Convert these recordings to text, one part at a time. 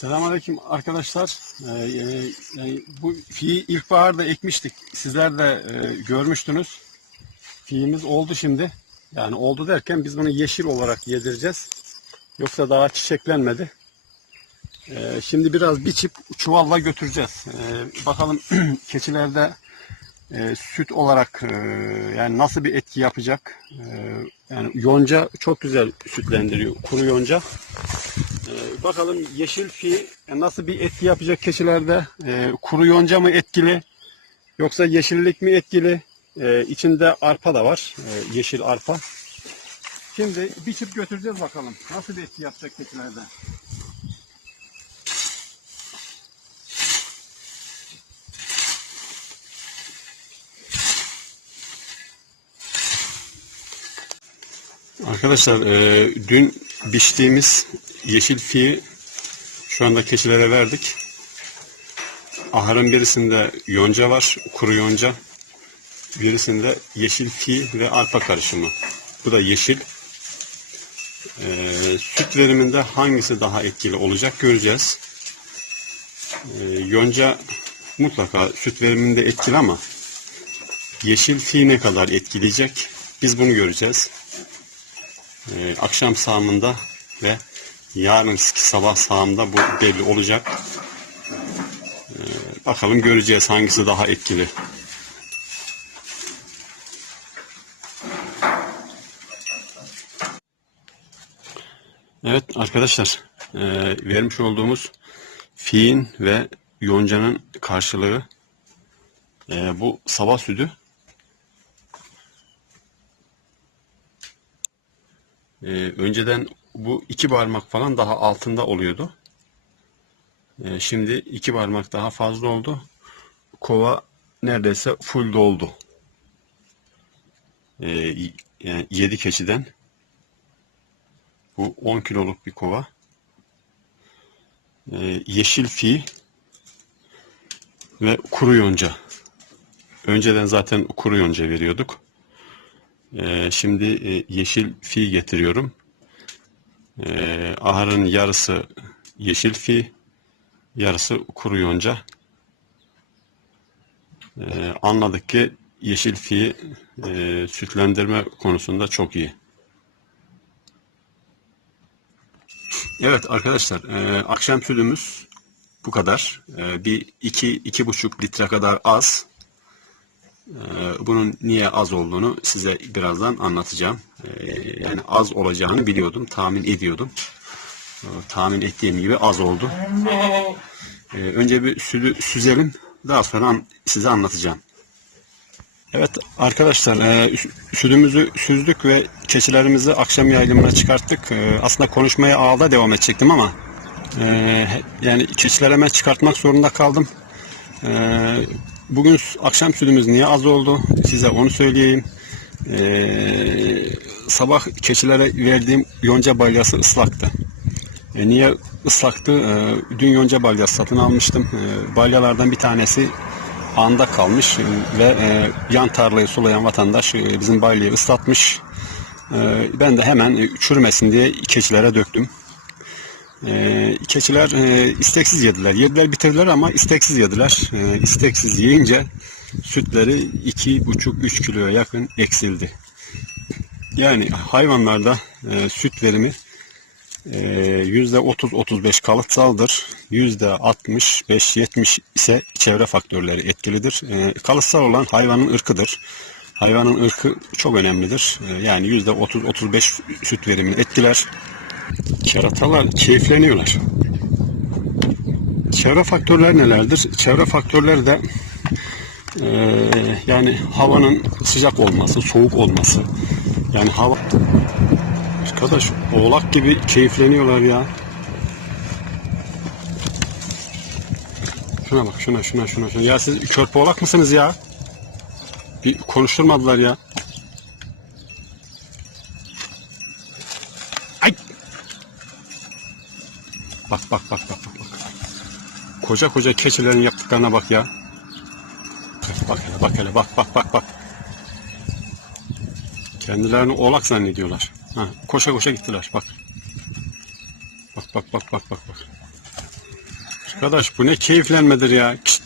Selamünaleyküm arkadaşlar. Ee, e, yani bu fiyi ilkbaharda ekmiştik. Sizler de e, görmüştünüz. Fiyimiz oldu şimdi. Yani oldu derken biz bunu yeşil olarak yedireceğiz. Yoksa daha çiçeklenmedi. Ee, şimdi biraz biçip çuvalla götüreceğiz. Ee, bakalım keçilerde e, süt olarak e, yani nasıl bir etki yapacak? Ee, yani yonca çok güzel sütlendiriyor. Kuru yonca. Ee, bakalım yeşil fi nasıl bir etki yapacak keçilerde? Ee, kuru yonca mı etkili? Yoksa yeşillik mi etkili? Ee, içinde arpa da var. Ee, yeşil arpa. Şimdi biçip götüreceğiz bakalım. Nasıl bir etki yapacak keçilerde? Arkadaşlar e, dün biçtiğimiz yeşil fiyi şu anda keçilere verdik. Ahırın birisinde yonca var, kuru yonca. Birisinde yeşil fi ve arpa karışımı. Bu da yeşil. E, süt veriminde hangisi daha etkili olacak göreceğiz. E, yonca mutlaka süt veriminde etkili ama yeşil fi ne kadar etkileyecek biz bunu göreceğiz. Ee, akşam sağımında ve yarınki sabah sağımda bu belli olacak. Ee, bakalım göreceğiz hangisi daha etkili. Evet arkadaşlar e, vermiş olduğumuz fiin ve yoncanın karşılığı e, bu sabah sütü Ee, önceden bu iki parmak falan daha altında oluyordu. Ee, şimdi iki parmak daha fazla oldu. Kova neredeyse full doldu. Ee, yani 7 keçiden. Bu 10 kiloluk bir kova. Ee, yeşil fi ve kuru yonca. Önceden zaten kuru yonca veriyorduk. Ee, şimdi e, yeşil fi getiriyorum. Ee, ahırın yarısı yeşil fi, yarısı kuru yonca. Ee, anladık ki yeşil fi e, sütlendirme konusunda çok iyi. Evet arkadaşlar, e, akşam sütümüz bu kadar. Bir iki, iki buçuk litre kadar az. Ee, bunun niye az olduğunu size birazdan anlatacağım. Ee, yani az olacağını biliyordum, tahmin ediyordum. Ee, tahmin ettiğim gibi az oldu. Önce bir sütü süzelim, daha sonra size anlatacağım. Evet arkadaşlar e, sütümüzü süzdük ve keçilerimizi akşam yayılımına çıkarttık. Aslında konuşmaya ağda devam edecektim ama e, yani keçileri hemen çıkartmak zorunda kaldım. Bugün akşam sütümüz niye az oldu? Size onu söyleyeyim. Ee, sabah keçilere verdiğim yonca balyası ıslaktı. E, niye ıslaktı? E, dün yonca balyası satın almıştım. E, balyalardan bir tanesi anda kalmış e, ve e, yan tarlayı sulayan vatandaş e, bizim balyayı ıslatmış. E, ben de hemen e, çürümesin diye keçilere döktüm. E, keçiler e, isteksiz yediler. Yediler bitirdiler ama isteksiz yediler. E, isteksiz yiyince sütleri 2,5-3 kiloya yakın eksildi. Yani hayvanlarda e, süt verimi e, %30-35 kalıtsaldır. %65-70 ise çevre faktörleri etkilidir. E, kalıtsal olan hayvanın ırkıdır. Hayvanın ırkı çok önemlidir. E, yani %30-35 süt verimini etkiler. Keratalar keyifleniyorlar. Çevre faktörler nelerdir? Çevre faktörler de e, yani havanın sıcak olması, soğuk olması. Yani hava arkadaş oğlak gibi keyifleniyorlar ya. Şuna bak şuna şuna şuna şuna. Ya siz körpe oğlak mısınız ya? Bir konuşturmadılar ya. Bak bak bak bak bak. bak. Koca koca keçilerin yaptıklarına bak ya. Bak hele bak hele bak bak bak bak. Kendilerini oğlak zannediyorlar. Ha, koşa koşa gittiler bak. Bak bak bak bak bak bak. Arkadaş bu ne keyiflenmedir ya. Kişt.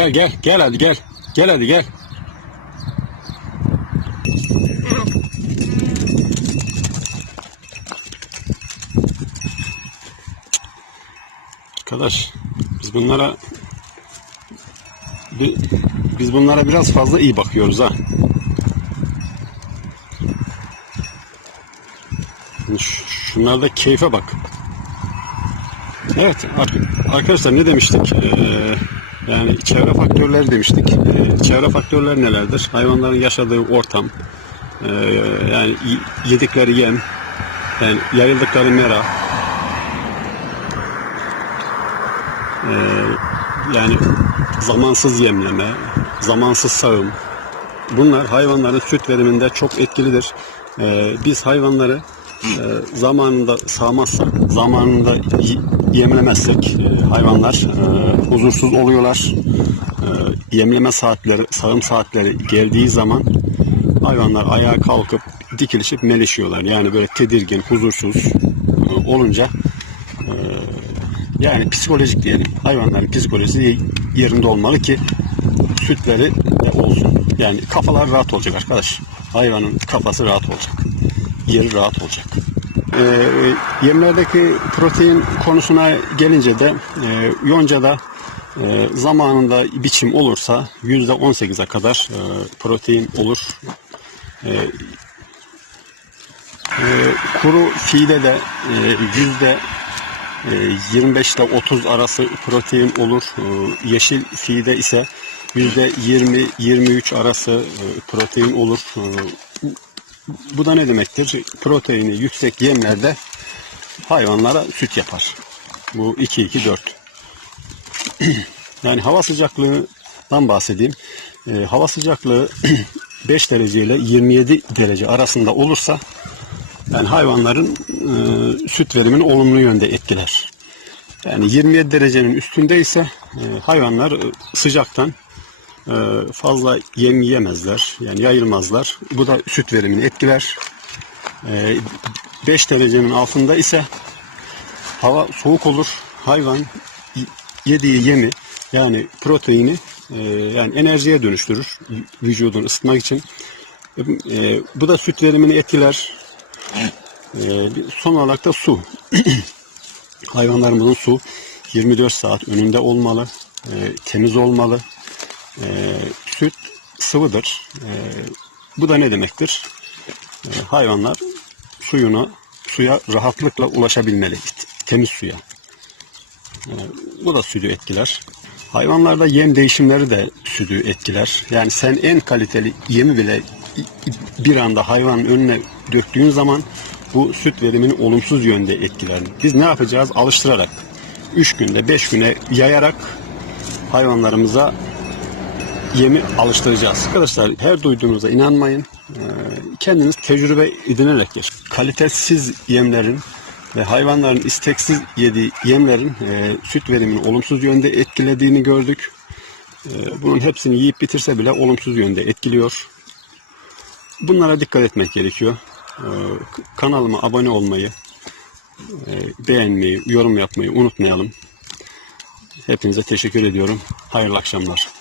Gel gel gel hadi gel. Gel hadi gel. Arkadaş biz bunlara bi- biz bunlara biraz fazla iyi bakıyoruz ha. Şunlarda keyfe bak. Evet ar- arkadaşlar ne demiştik? Ee, yani çevre faktörleri demiştik. Ee, çevre faktörler nelerdir? Hayvanların yaşadığı ortam, ee, yani yedikleri yem, yani yayıldıkları mera, ee, yani zamansız yemleme, zamansız sağım. Bunlar hayvanların süt veriminde çok etkilidir. Biz hayvanları e, zamanında sağmazsak, zamanında yemlemezsek e, hayvanlar e, huzursuz oluyorlar. E, yemleme saatleri, sağım saatleri geldiği zaman hayvanlar ayağa kalkıp dikilişip melişiyorlar. Yani böyle tedirgin, huzursuz e, olunca e, yani psikolojik diyelim. Hayvanların psikolojisi yerinde olmalı ki sütleri de olsun. Yani kafalar rahat olacak arkadaş. Hayvanın kafası rahat olacak. Yeri rahat olacak. Ee, yemlerdeki protein konusuna gelince de e, yoncada e, zamanında biçim olursa %18'e kadar e, protein olur. E, e, kuru fiide de e, yüzde e, 25 ile 30 arası protein olur. E, Yeşil fiide ise yüzde 20-23 arası e, protein olur. E, Bu da ne demektir? Proteini yüksek yemlerde hayvanlara süt yapar. Bu 2-2-4. Yani hava sıcaklığından bahsedeyim. E, hava sıcaklığı 5 derece ile 27 derece arasında olursa yani hayvanların e, süt verimini olumlu yönde etkiler. Yani 27 derecenin üstünde ise e, hayvanlar e, sıcaktan fazla yem yiyemezler. Yani yayılmazlar. Bu da süt verimini etkiler. E, 5 derecenin altında ise hava soğuk olur. Hayvan yediği yemi yani proteini e, yani enerjiye dönüştürür vücudunu ısıtmak için. E, bu da süt verimini etkiler. Ee, son olarak da su. Hayvanlarımızın su 24 saat önünde olmalı, e, temiz olmalı. E, süt sıvıdır. E, bu da ne demektir? E, hayvanlar suyunu suya rahatlıkla ulaşabilmeli, temiz suya. E, bu da sütü etkiler. Hayvanlarda yem değişimleri de sütü etkiler. Yani sen en kaliteli yemi bile bir anda hayvanın önüne döktüğün zaman bu süt verimini olumsuz yönde etkiler. Biz ne yapacağız? Alıştırarak, 3 günde 5 güne yayarak hayvanlarımıza yemi alıştıracağız. Arkadaşlar her duyduğunuza inanmayın. Ee, Kendiniz tecrübe edinerek yaş. Kalitesiz yemlerin ve hayvanların isteksiz yediği yemlerin e, süt verimini olumsuz yönde etkilediğini gördük. E, bunun hepsini yiyip bitirse bile olumsuz yönde etkiliyor. Bunlara dikkat etmek gerekiyor. E, kanalıma abone olmayı, e, beğenmeyi, yorum yapmayı unutmayalım. Hepinize teşekkür ediyorum. Hayırlı akşamlar.